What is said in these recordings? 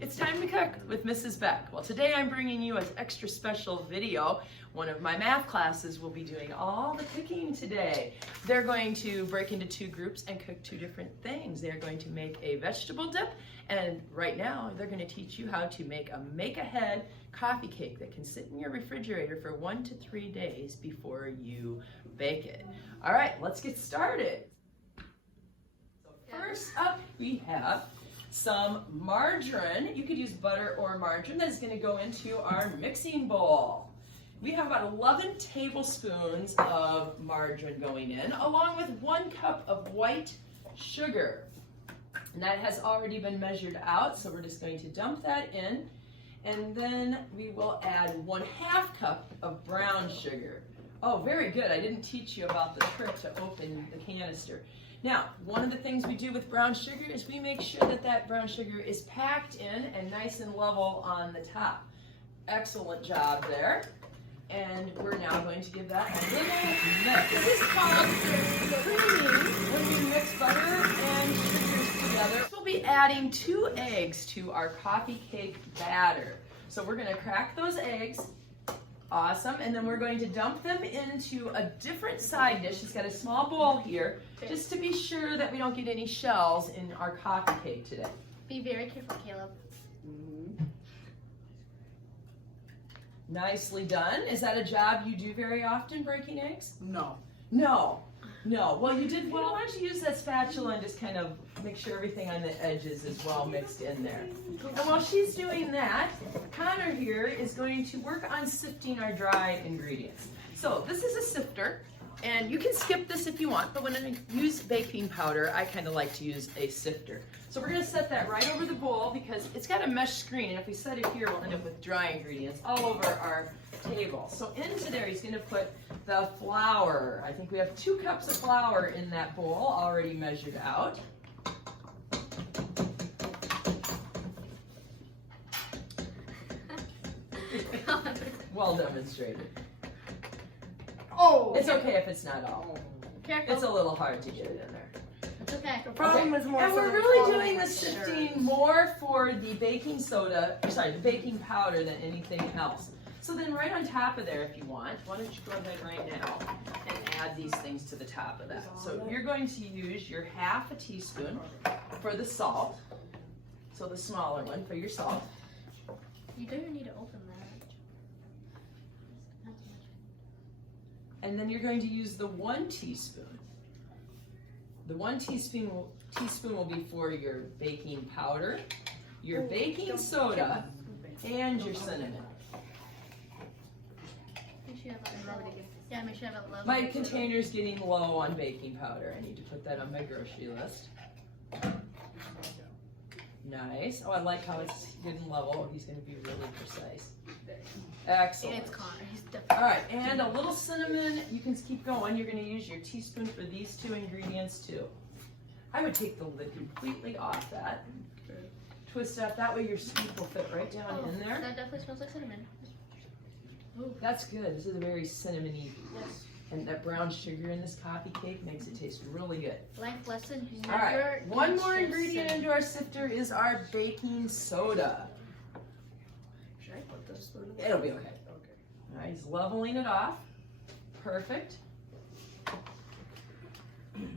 It's time to cook with Mrs. Beck. Well, today I'm bringing you an extra special video. One of my math classes will be doing all the cooking today. They're going to break into two groups and cook two different things. They're going to make a vegetable dip, and right now they're going to teach you how to make a make-ahead coffee cake that can sit in your refrigerator for 1 to 3 days before you bake it. All right, let's get started. So first up, we have some margarine. You could use butter or margarine. That's going to go into our mixing bowl. We have about 11 tablespoons of margarine going in, along with 1 cup of white sugar. And that has already been measured out, so we're just going to dump that in. And then we will add 1/2 cup of brown sugar. Oh, very good. I didn't teach you about the trick to open the canister. Now, one of the things we do with brown sugar is we make sure that that brown sugar is packed in and nice and level on the top. Excellent job there. And we're now going to give that a little mix. This is called creaming when you mix butter and sugars together. We'll be adding 2 eggs to our coffee cake batter. So we're going to crack those eggs. Awesome. And then we're going to dump them into a different side dish. It's got a small bowl here, just to be sure that we don't get any shells in our coffee cake today. Be very careful, Caleb. Nicely done. Is that a job you do very often, breaking eggs? No. No. No. Well, you did well. Why don't you use that spatula and just kind of make sure everything on the edges is well mixed in there. And while she's doing that, Connor here is going to work on sifting our dry ingredients. So this is a sifter, and you can skip this if you want, but when I use baking powder, I kind of like to use a sifter. So we're going to set that right over the bowl because it's got a mesh screen, and if we set it here, we'll end up with dry ingredients all over our table. So into there, he's going to put the flour. I think we have 2 cups of flour in that bowl already measured out. Well demonstrated. Oh! It's okay if it's not all. Careful. It's a little hard to get it in there. It's okay. The problem is more And we're so really following doing the sifting more for the baking soda, the baking powder than anything else. So then right on top of there, if you want, why don't you go ahead right now and add these things to the top of that. So you're going to use your 1/2 teaspoon for the salt. So the smaller one for your salt. You don't need to open that. And then you're going to use the 1 teaspoon. The 1 teaspoon will be for your baking powder, your baking soda, and your cinnamon. Make sure you have a level. Yeah, make sure you have a level. My container's getting low on baking powder. I need to put that on my grocery list. Nice. Oh, I like how it's getting level. He's going to be really precise. Excellent. It's Connor. He's definitely. All right, and a little cinnamon. You can keep going. You're going to use your teaspoon for these 2 ingredients too. I would take the lid completely off that. Twist it up. That way your scoop will fit right down in there. That definitely smells like cinnamon. Ooh, that's good. This is a very cinnamony. Yes. And that brown sugar in this coffee cake makes it taste really good. Life lesson. All right, one more ingredient into our sifter is our baking soda. Should I put this through? It'll be okay. Okay. All right, he's leveling it off. Perfect.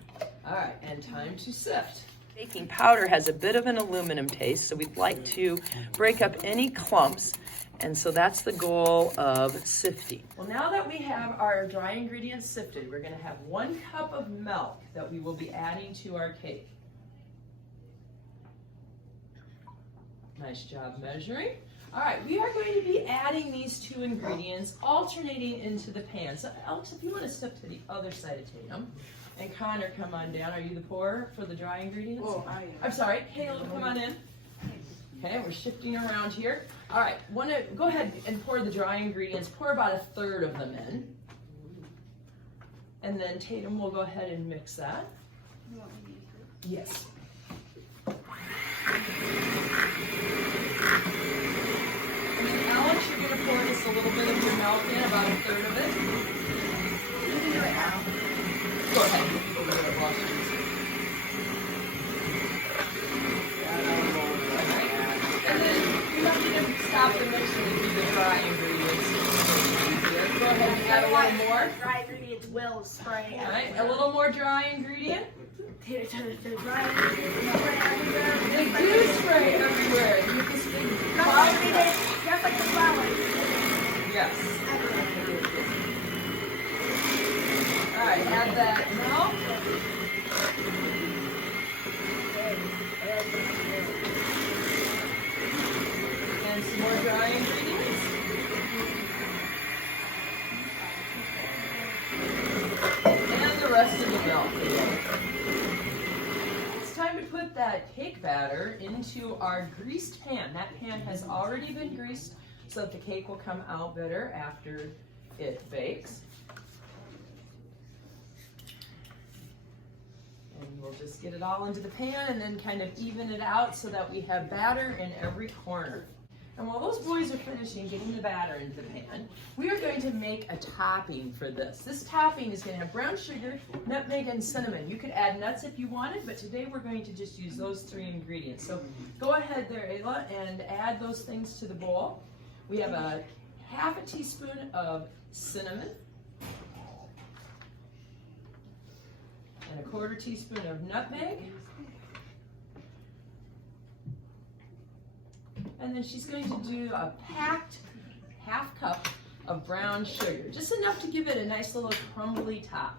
All right, and time to sift. Baking powder has a bit of an aluminum taste, so we'd like to break up any clumps. And so that's the goal of sifting. Well, now that we have our dry ingredients sifted, we're going to have 1 cup of milk that we will be adding to our cake. Nice job measuring. All right, we are going to be adding these 2 ingredients, alternating into the pan. So, Alex, if you want to step to the other side of Tatum, and Connor, come on down. Are you the pourer for the dry ingredients? Oh, I am. I'm sorry, Caleb, come on in. Okay, we're shifting around here. All right, go ahead and pour the dry ingredients. Pour about 1/3 of them in. And then Tatum will go ahead and mix that. Yes. And then Alex, you're going to pour just a little bit of your milk in, about 1/3 of it. You can do it now. Go ahead. Over there, wash it. And then Add a little more. Dry ingredients will spray. All right, a little more dry ingredient. The dry ingredients spray everywhere. They do spray everywhere. You just Just like the flowers. Yes. All right, add that milk. And some more dry ingredients. And the rest of the milk. It's time to put that cake batter into our greased pan. That pan has already been greased so that the cake will come out better after it bakes. And we'll just get it all into the pan and then kind of even it out so that we have batter in every corner. And while those boys are finishing getting the batter into the pan, we are going to make a topping for this. This topping is going to have brown sugar, nutmeg, and cinnamon. You could add nuts if you wanted, but today we're going to just use those 3 ingredients. So go ahead there, Ayla, and add those things to the bowl. We have a half a teaspoon of cinnamon and a 1/4 teaspoon of nutmeg. And then she's going to do a packed 1/2 cup of brown sugar, just enough to give it a nice little crumbly top.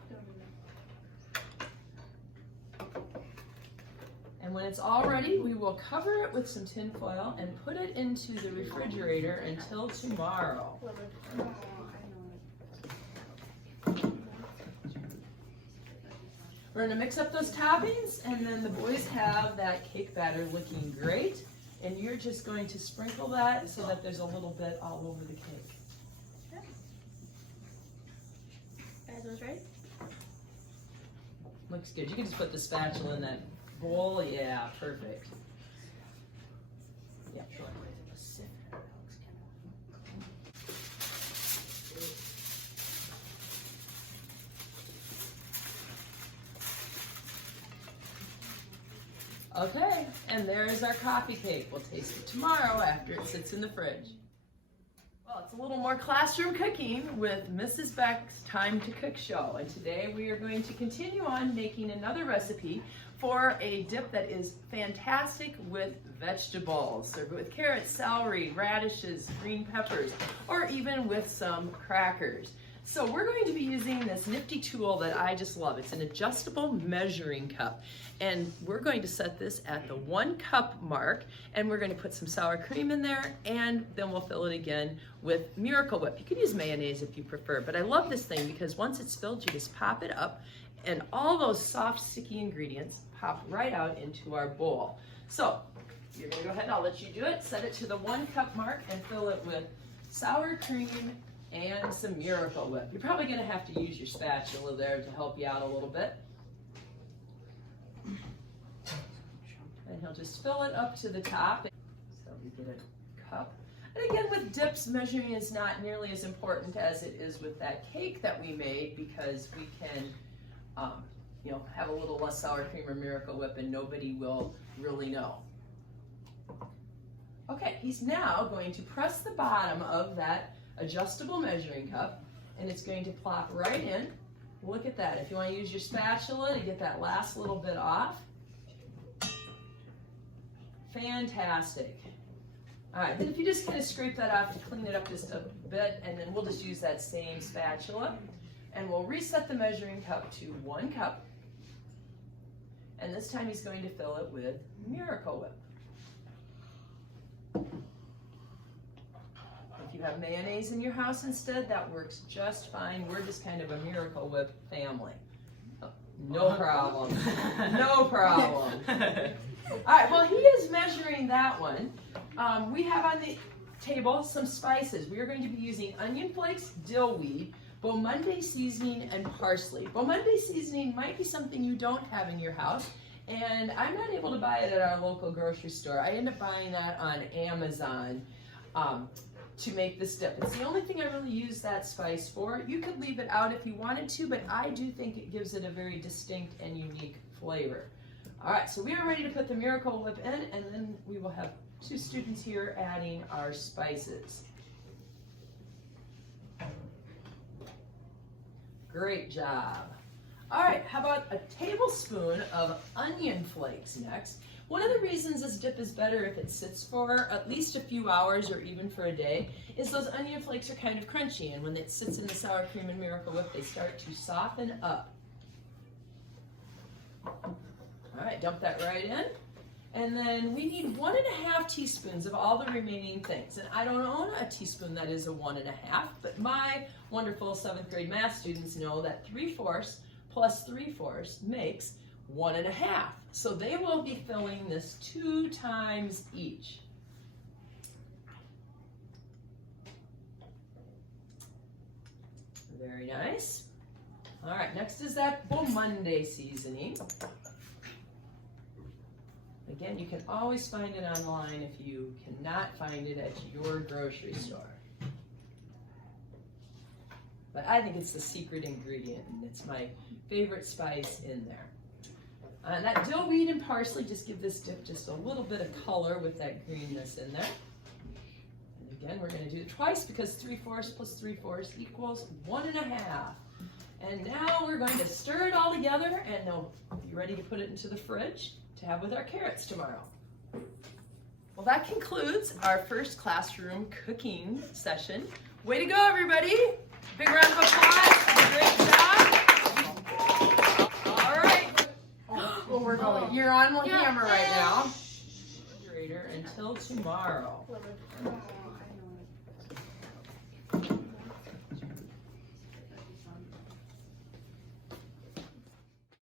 And when it's all ready, we will cover it with some tin foil and put it into the refrigerator until tomorrow. We're going to mix up those toppings, and then the boys have that cake batter looking great. And you're just going to sprinkle that so that there's a little bit all over the cake. Are those right? Looks good. You can just put the spatula in that bowl. Yeah, perfect. Yeah, sure. Okay, and there's our coffee cake. We'll taste it tomorrow after it sits in the fridge. Well, it's a little more classroom cooking with Mrs. Beck's Time to Cook show. And today we are going to continue on making another recipe for a dip that is fantastic with vegetables. Serve it with carrots, celery, radishes, green peppers, or even with some crackers. So we're going to be using this nifty tool that I just love. It's an adjustable measuring cup. And we're going to set this at the 1 cup mark, and we're going to put some sour cream in there, and then we'll fill it again with Miracle Whip. You can use mayonnaise if you prefer, but I love this thing because once it's filled, you just pop it up, and all those soft, sticky ingredients pop right out into our bowl. So you're going to go ahead and I'll let you do it. Set it to the 1 cup mark and fill it with sour cream and some Miracle Whip. You're probably going to have to use your spatula there to help you out a little bit. And he'll just fill it up to the top. So we get a cup. And again, with dips, measuring is not nearly as important as it is with that cake that we made, because we can, have a little less sour cream or Miracle Whip and nobody will really know. Okay, he's now going to press the bottom of that adjustable measuring cup, and it's going to plop right in. Look at that. If you want to use your spatula to get that last little bit off. Fantastic. All right, then if you just kind of scrape that off to clean it up just a bit, and then we'll just use that same spatula, and we'll reset the measuring cup to 1 cup. And this time he's going to fill it with Miracle Whip. If you have mayonnaise in your house instead, that works just fine. We're just kind of a Miracle Whip family. No problem. No problem. All right, well, he is measuring that one. We have on the table some spices. We are going to be using onion flakes, dill weed, Beaumonde seasoning, and parsley. Beaumonde seasoning might be something you don't have in your house, and I'm not able to buy it at our local grocery store. I end up buying that on Amazon to make this dip. It's the only thing I really use that spice for. You could leave it out if you wanted to, but I do think it gives it a very distinct and unique flavor. All right, so we are ready to put the Miracle Whip in, and then we will have 2 students here adding our spices. Great job. All right, how about a tablespoon of onion flakes next? One of the reasons this dip is better if it sits for at least a few hours or even for a day is those onion flakes are kind of crunchy, and when it sits in the sour cream and Miracle Whip, they start to soften up. All right, dump that right in. And then we need 1½ teaspoons of all the remaining things. And I don't own a teaspoon that is a 1½, but my wonderful 7th grade math students know that 3/4 plus 3/4 makes 1½. So they will be filling this 2 times each. Very nice. All right, next is that Monday seasoning. Again, you can always find it online if you cannot find it at your grocery store. But I think it's the secret ingredient, and it's my favorite spice in there. That dill weed and parsley just give this dip just a little bit of color with that greenness in there. And again, we're going to do it twice because 3/4 plus 3/4 equals 1½. And now we're going to stir it all together and they'll be ready to put it into the fridge to have with our carrots tomorrow. Well, that concludes our first classroom cooking session. Way to go, everybody. Big round of applause. Great job. All right. Well, we're going. You're on camera right now. Until tomorrow.